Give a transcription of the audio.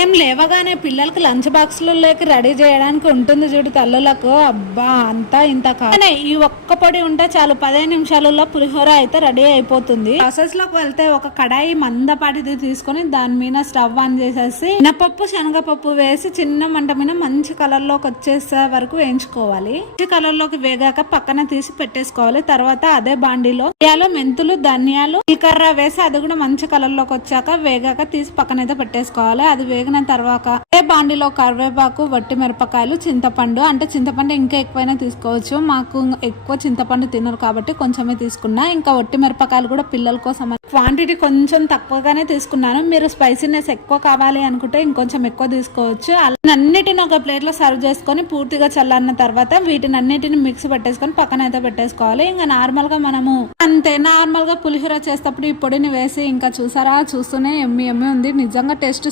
ఏం లేవగానే పిల్లలకి లంచ్ బాక్స్లలోకి రెడీ చేయడానికి ఉంటుంది చూడు తల్లులకు, అబ్బా అంతా ఇంత కాదు. ఈ ఒక్క పొడి ఉంటే చాలు 15 నిమిషాలలో పులిహోర అయితే రెడీ అయిపోతుంది. ప్రాసెస్ లోకి వెళ్తే ఒక కడాయి మందపాటిది తీసుకొని దాని మీద స్టవ్ ఆన్ చేసేసి మినపప్పు శనగపప్పు వేసి చిన్న మంట మీద మంచి కలర్ లోకి వచ్చేసే వరకు వేయించుకోవాలి. మంచి కలర్ లోకి వేగాక పక్కన తీసి పెట్టేసుకోవాలి. తర్వాత అదే బాండీలో మెంతులు ధనియాలు జీలకర్ర వేసి అది కూడా మంచి కలర్ లోకి వచ్చాక వేగాక తీసి పక్కనైతే పెట్టేసుకోవాలి. అది వేగిన తర్వాత అదే బాండీలో కరివేపాకు, వట్టి మిరపకాయలు, చింతపండు, అంటే చింతపండు ఇంకా ఎక్కువైనా తీసుకోవచ్చు. మాకు ఎక్కువ చింతపండు తినరు కాబట్టి కొంచెమే తీసుకున్నా. ఇంకా వట్టి మిరపకాయలు కూడా పిల్లల కోసం క్వాంటిటీ కొంచెం తక్కువగానే తీసుకున్నాను. మీరు స్పైసీనెస్ ఎక్కువ కావాలి అనుకుంటే ఇంకొంచెం ఎక్కువ తీసుకోవచ్చు. అన్నిటిని ఒక ప్లేట్ లో సర్వ్ చేసుకొని పూర్తిగా చల్లారిన తర్వాత వీటిని అన్నిటిని మిక్స్ పెట్టేసుకొని పక్కన అయితే పెట్టేసుకోవాలి. ఇంకా నార్మల్ గా మనము అంతే నార్మల్ గా పులిహోర చేసేటప్పుడు ఈ పొడిని వేసి ఇంకా చూసారా, చూస్తూనే ఎమ్మి ఎమ్మి ఉంది నిజంగా. టేస్ట్